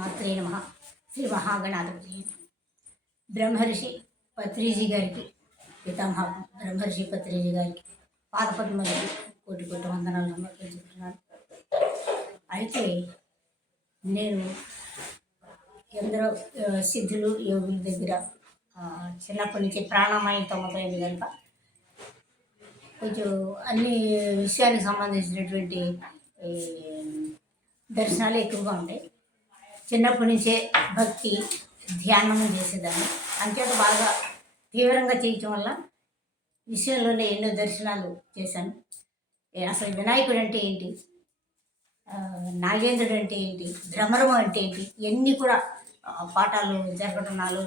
శ్రీమాత్రే నమ. శ్రీ మహాగణాధిపతి బ్రహ్మర్షి పత్రిజీ గారికి, పితామహ బ్రహ్మర్షి పత్రిజీ గారికి పాదపద్మలకి కోటి కోటి వందనాలు సమర్పించుకుంటున్నాను. అయితే నేను ఎందరో సిద్ధులు యోగుల దగ్గర చిన్నప్పటి నుంచి ప్రాణామయంతో మొదలైంది కనుక కొంచెం అన్ని విషయానికి సంబంధించినటువంటి దర్శనాలు ఎక్కువగా ఉంటాయి. చిన్నప్పటి నుంచే భక్తి ధ్యానం చేసేదాన్ని. అంచేత బాగా తీవ్రంగా చేయటం వల్ల విషయంలోనే ఎన్నో దర్శనాలు చేశాను. అసలు వినాయకుడు అంటే ఏంటి, నాగేంద్రుడు అంటే ఏంటి, భ్రమరం అంటే ఏంటి, ఇవన్నీ కూడా పాఠాలు జరగడం నాలో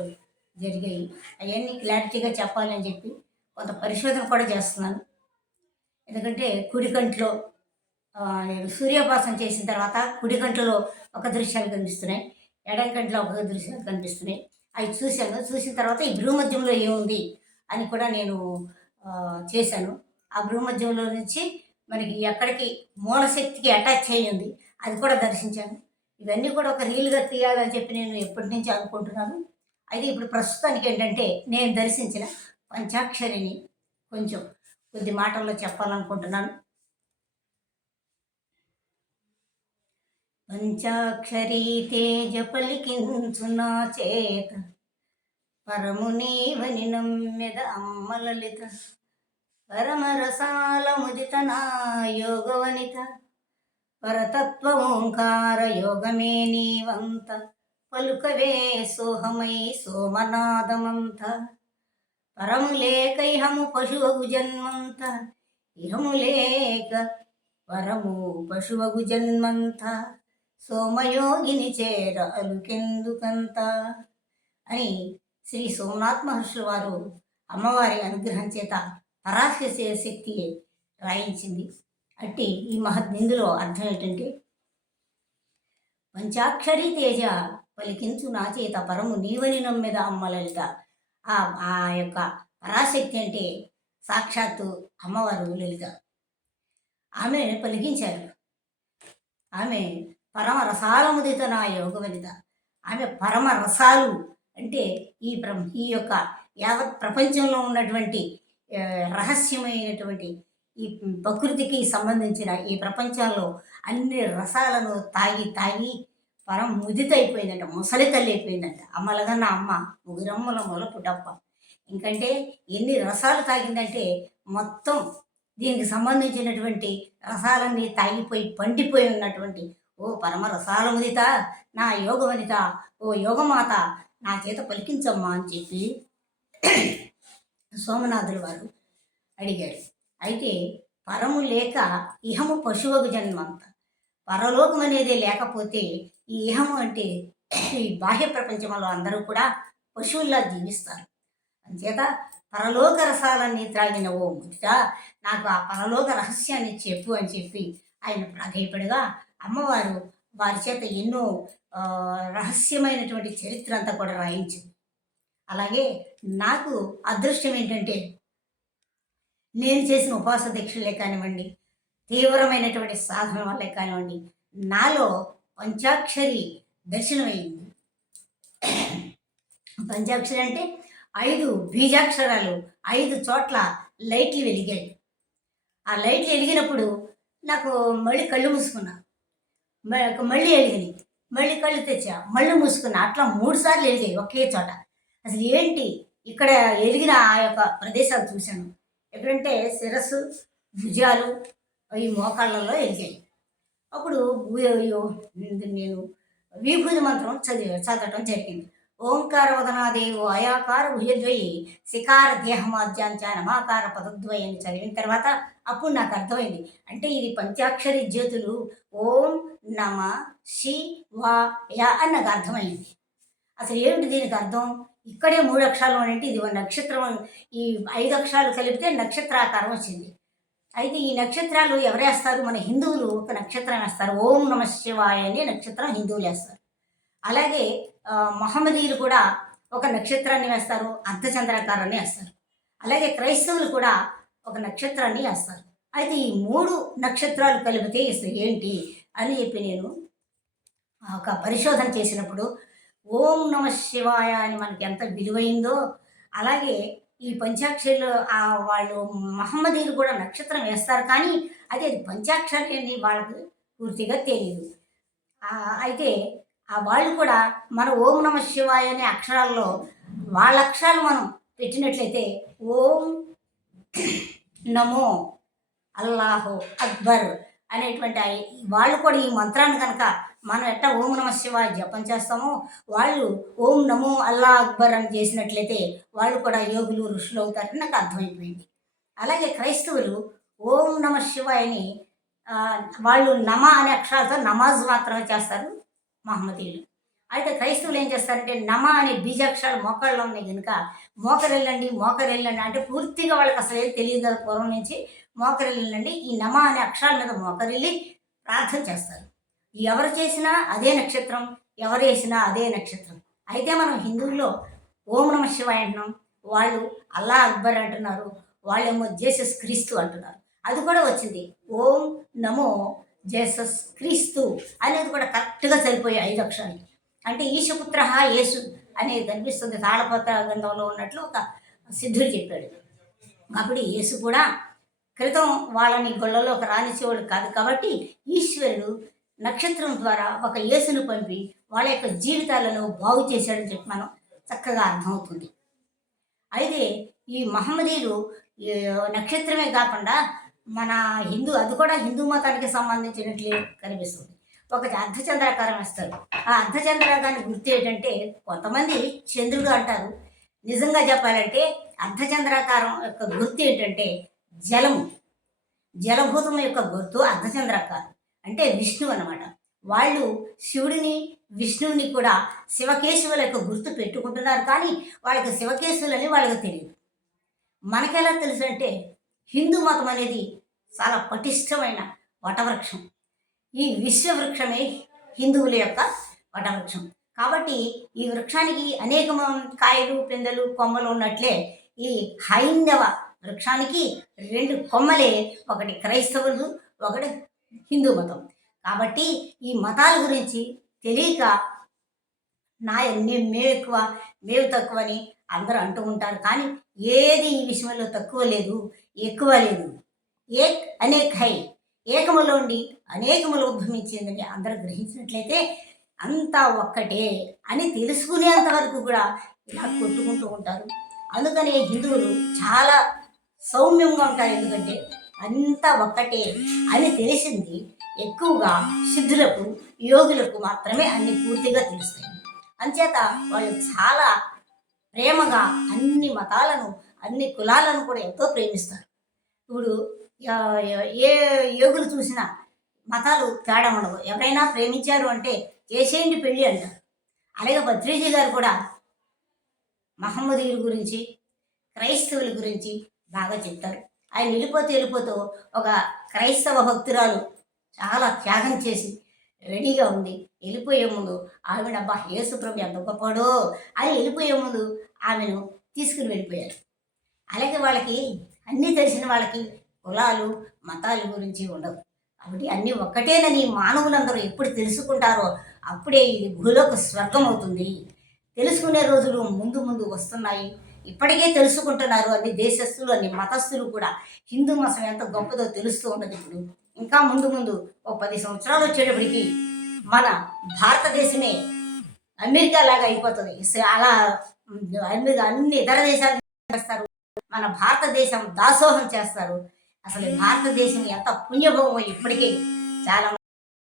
జరిగాయి. అవన్నీ క్లారిటీగా చెప్పాలని చెప్పి కొంత పరిశోధన కూడా చేస్తున్నాను. ఎందుకంటే కుడి కంట్లో నేను సూర్యోపాసన చేసిన తర్వాత కుడి కంట్లో ఒక దృశ్యాలు కనిపిస్తున్నాయి, ఎడం కంట్లో ఒక దృశ్యాలు కనిపిస్తున్నాయి. అవి చూసిన తర్వాత ఈ భూమధ్యంలో ఏముంది అని కూడా నేను చేశాను. ఆ భూమధ్యంలో నుంచి మనకి ఎక్కడికి మూలశక్తికి అటాచ్ అయ్యి ఉంది అది కూడా దర్శించాను. ఇవన్నీ కూడా ఒక రీల్గా తీయాలని చెప్పి నేను ఎప్పటి నుంచి అనుకుంటున్నాను. అయితే ఇప్పుడు ప్రస్తుతానికి ఏంటంటే నేను దర్శించిన పంచాక్షరిని కొద్ది మాటల్లో చెప్పాలనుకుంటున్నాను. పంచాక్షరీ తేజ పలికించునా చేత పరమునీవని నమ్మెద అమ్మలలిత పరమరసాల ముదిత నా యోగవనిత పరతత్వ ఓంకార యోగమే నీవంత పలుకవే సోహమై సోమనాదమంత పరము లేక ఇహము పశువగు జన్మంత ఇహము లేక పరము పశువగు జన్మంత సోమయోగిని చేర అలుకెందుకంత అని శ్రీ సోమనాథ్ మహర్షుల వారు అమ్మవారి అనుగ్రహం చేత పరాశక్తి శక్తి రాయించింది. అట్టి ఈ ఇందులో అర్థం ఏంటంటే, పంచాక్షరీ తేజ పలికించు నా చేత పరము నీవని నమ్మెద అమ్మలలిత. ఆ యొక్క పరాశక్తి అంటే సాక్షాత్తు అమ్మవారు లలిత. ఆమె పలికించారు. ఆమె పరమ రసాల ముదిత నా యోగవనిత. ఆమె పరమ రసాలు అంటే ఈ యొక్క యావత్ ప్రపంచంలో ఉన్నటువంటి రహస్యమైనటువంటి ఈ ప్రకృతికి సంబంధించిన ఈ ప్రపంచంలో అన్ని రసాలను తాగి పరం ముదిత అయిపోయిందంట, ముసలి తల్లి అయిపోయిందంట. అమ్మలగన్న అమ్మ ముగురమ్మల మొల పుటప్ప. ఇంకంటే ఎన్ని రసాలు తాగిందంటే మొత్తం దీనికి సంబంధించినటువంటి రసాలన్నీ తాగిపోయి పండిపోయి ఉన్నటువంటి ఓ పరమ రసాల ముదిత నా యోగవనిత, ఓ యోగమాత నా చేత పలికించమ్మా అని చెప్పి సోమనాథుల వారు అడిగాడు. అయితే పరము లేక ఇహము పశువుకు జన్మంత. పరలోకం అనేది లేకపోతే ఈ ఇహము అంటే ఈ బాహ్య ప్రపంచంలో అందరూ కూడా పశువుల్లా జీవిస్తారు. అంచేత పరలోక రసాలన్నీ త్రాగిన ఓ ముదిత నాకు ఆ పరలోక రహస్యాన్ని చెప్పు అని చెప్పి ఆయన ప్రాధేయపడిగా అమ్మవారు వారి చేత ఎన్నో రహస్యమైనటువంటి చరిత్ర అంతా కూడా రాయించింది. అలాగే నాకు అదృష్టం ఏంటంటే నేను చేసిన ఉపవాస దీక్షలే కానివ్వండి, తీవ్రమైనటువంటి సాధన వల్లే కానివ్వండి, నాలో పంచాక్షరి దర్శనమైంది. పంచాక్షరి అంటే 5 బీజాక్షరాలు 5 చోట్ల లైట్లు వెలిగాయి. ఆ లైట్లు వెలిగినప్పుడు నాకు మళ్ళీ కళ్ళు మూసుకున్నా, మళ్ళీ వెలిగినాయి, మళ్ళీ కళ్ళు తెచ్చా, మళ్ళీ మూసుకున్నా. అట్లా 3 సార్లు వెలిగాయి ఒకే చోట. అసలు ఏంటి ఇక్కడ ఎదిగిన ఆ యొక్క ప్రదేశాలు చూశాను. ఎప్పుడంటే శిరస్సు, భుజాలు, ఈ మోకాళ్ళలో ఎదిగాయి. అప్పుడు నేను విభూతి మంత్రం చదవటం జరిగింది. ఓంకార వదనాదేవో అయాకార భుజద్వయి శికార దేహమాద్యాంచ నమాకార పదద్వయి అని చదివిన తర్వాత అప్పుడు నాకు అర్థమైంది. అంటే ఇది పంచాక్షరి జ్యోతులు ఓం నమ శి వా యా అని నాకు అర్థమైంది. అసలు ఏమిటి దీనికి అర్థం? ఇక్కడే 3 అక్షరాలు అంటే ఇది నక్షత్రం, ఈ 5 అక్షరాలు కలిపితే నక్షత్రాకారం వచ్చింది. అయితే ఈ నక్షత్రాలు ఎవరు వేస్తారు? మన హిందువులు ఒక నక్షత్రం వేస్తారు, ఓం నమ శివాయ అనే నక్షత్రం హిందువులు వేస్తారు. అలాగే మహమ్మదీయులు కూడా ఒక నక్షత్రాన్ని వేస్తారు, అర్ధచంద్రాకారాన్ని వేస్తారు. అలాగే క్రైస్తవులు కూడా ఒక నక్షత్రాన్ని వేస్తారు. అయితే ఈ 3 నక్షత్రాలు కలిపితే ఏంటి అని చెప్పి నేను ఒక పరిశోధన చేసినప్పుడు ఓం నమ శివాయ అని మనకి ఎంత విలువైందో, అలాగే ఈ పంచాక్షరిలో వాళ్ళు మహమ్మదీయులు కూడా నక్షత్రం వేస్తారు, కానీ అది పంచాక్షరి అని వాళ్ళకు పూర్తిగా తెలియదు. అయితే వాళ్ళు కూడా మన ఓం నమ శివాయ అనే అక్షరాల్లో వాళ్ళ అక్షరాలు మనం పెట్టినట్లయితే ఓం నమో అల్లాహో అక్బర్ అనేటువంటి వాళ్ళు కూడా ఈ మంత్రాన్ని కనుక మనం ఎట్లా ఓం నమ శివాయ జపం చేస్తామో, వాళ్ళు ఓం నమో అల్లా అక్బర్ అని చేసినట్లయితే వాళ్ళు కూడా యోగులు ఋషులు అవుతారని నాకు అర్థమైపోయింది. అలాగే క్రైస్తవులు ఓం నమ శివాయని వాళ్ళు నమ అనే అక్షరాలతో నమాజ్ మాత్రమే చేస్తారు మహమ్మదీయులు. అయితే క్రైస్తవులు ఏం చేస్తారంటే నమ అనే బీజాక్షరాలు మోకాళ్ళలో ఉన్నాయి కనుక మోకరెళ్ళండి అంటే పూర్తిగా వాళ్ళకి అసలు ఏం తెలియదు కదా పూర్వం నుంచి. మోకరెళ్ళండి, ఈ నమ అనే అక్షరాల మీద మోకరెళ్ళి ప్రార్థన చేస్తారు. ఎవరు చేసినా అదే నక్షత్రం, ఎవరు వేసినా అదే నక్షత్రం. అయితే మనం హిందువుల్లో ఓం నమ శివాయ అంటున్నాం, వాళ్ళు అల్లా అక్బర్ అంటున్నారు, వాళ్ళేమో జేసస్ క్రీస్తు అంటున్నారు. అది కూడా వచ్చింది ఓం నమో జేసస్ క్రీస్తు అనేది కూడా కరెక్ట్గా సరిపోయి 5 అక్షరాలు. అంటే ఈశపుత్ర యేసు అనేది కనిపిస్తుంది తాళపత్ర గ్రంథంలో ఉన్నట్లు ఒక సిద్ధుడు చెప్పాడు. అప్పుడు యేసు కూడా క్రితం వాళ్ళని గొళ్ళలోకి రానిచ్చేవాడు కాదు కాబట్టి ఈశ్వరుడు నక్షత్రం ద్వారా ఒక యేసును పంపి వాళ్ళ యొక్క జీవితాలను బాగు చేశాడని చెప్పి మనం చక్కగా అర్థమవుతుంది. అయితే ఈ మహమ్మదీయులు నక్షత్రమే కాకుండా మన అది కూడా హిందూ మతానికి సంబంధించినట్లే కనిపిస్తుంది. ఒక అర్ధచంద్రాకారం వేస్తారు. ఆ అర్ధచంద్రాకారాన్ని గుర్తు ఏంటంటే కొంతమంది చంద్రుడు అంటారు. నిజంగా చెప్పాలంటే అర్ధచంద్రాకారం యొక్క గుర్తు ఏంటంటే జలభూతం యొక్క గుర్తు అర్ధచంద్రాకారం అంటే విష్ణువు అన్నమాట. వాళ్ళు శివుడిని విష్ణువుని కూడా శివకేశవుల యొక్క గుర్తు పెట్టుకుంటున్నారు, కానీ వాళ్ళకి శివకేశవులని వాళ్ళకి తెలియదు. మనకెలా తెలుసు అంటే హిందూ మతం అనేది చాలా పటిష్టమైన వటవృక్షం. ఈ విశ్వవృక్షమే హిందువుల యొక్క వటవృక్షం. కాబట్టి ఈ వృక్షానికి అనేక కాయలు పిందెలు కొమ్మలు ఉన్నట్లే ఈ హైందవ వృక్షానికి 2 కొమ్మలే, ఒకటి క్రైస్తవులు, ఒకటి హిందూ మతం. కాబట్టి ఈ మతాల గురించి తెలియక మేము ఎక్కువ మేము తక్కువ అని అందరూ అంటూ ఉంటారు, కానీ ఏది ఈ విషయంలో తక్కువ లేదు, ఎక్కువ లేదు. ఏక్ అనేక్ హై, ఏకములో ఉండి అనేకములు ఉద్భవించిందని అందరూ గ్రహించినట్లయితే అంతా ఒక్కటే అని తెలుసుకునేంత వరకు కూడా ఇలా కొట్టుకుంటూ ఉంటారు. అందుకనే హిందువులు చాలా సౌమ్యంగా ఉంటారు, ఎందుకంటే అంతా ఒక్కటే అని తెలిసింది ఎక్కువగా సిద్ధులకు యోగులకు మాత్రమే అన్ని పూర్తిగా తెలుస్తాయి. అంచేత వాళ్ళు చాలా ప్రేమగా అన్ని మతాలను అన్ని కులాలను కూడా ఎంతో ప్రేమిస్తారు. ఇప్పుడు ఏ యోగులు చూసినా మతాలు తేడా ఉండవు. ఎవరైనా ప్రేమించారు అంటే చేసేయండి పెళ్ళి అంటారు. అలాగే భద్రీజీ గారు కూడా మహమ్మదీయుల గురించి క్రైస్తవుల గురించి బాగా చెప్తారు. ఆయన వెళ్ళిపోతూ ఒక క్రైస్తవ భక్తురాలు చాలా త్యాగం చేసి రెడీగా ఉంది. వెళ్ళిపోయే ముందు ఆమెను అబ్బా యేసుప్రభు ఎంత గొప్పడో అని వెళ్ళిపోయే ముందు ఆమెను తీసుకుని వెళ్ళిపోయారు. అలాగే వాళ్ళకి అన్నీ తెలిసిన వాళ్ళకి కులాలు మతాల గురించి ఉండవు. కాబట్టి అన్నీ ఒక్కటేనని మానవులందరూ ఎప్పుడు తెలుసుకుంటారో అప్పుడే ఇది భూలోక స్వర్గం అవుతుంది. తెలుసుకునే రోజులు ముందు ముందు వస్తున్నాయి. ఇప్పటికే తెలుసుకుంటున్నారు అన్ని దేశస్తులు అన్ని మతస్థులు కూడా. హిందూ మతం ఎంత గొప్పదో తెలుస్తూ ఉండదు. ఇప్పుడు ఇంకా ముందు ఓ 10 సంవత్సరాలు వచ్చేటప్పటికి మన భారతదేశమే అమెరికా లాగా అయిపోతుంది. అలా అన్ని ఇతర దేశాలు చేస్తారు, మన భారతదేశం దాసోహం చేస్తారు. అసలు భారతదేశం ఎంత పుణ్యభూమో ఇప్పటికీ చాలా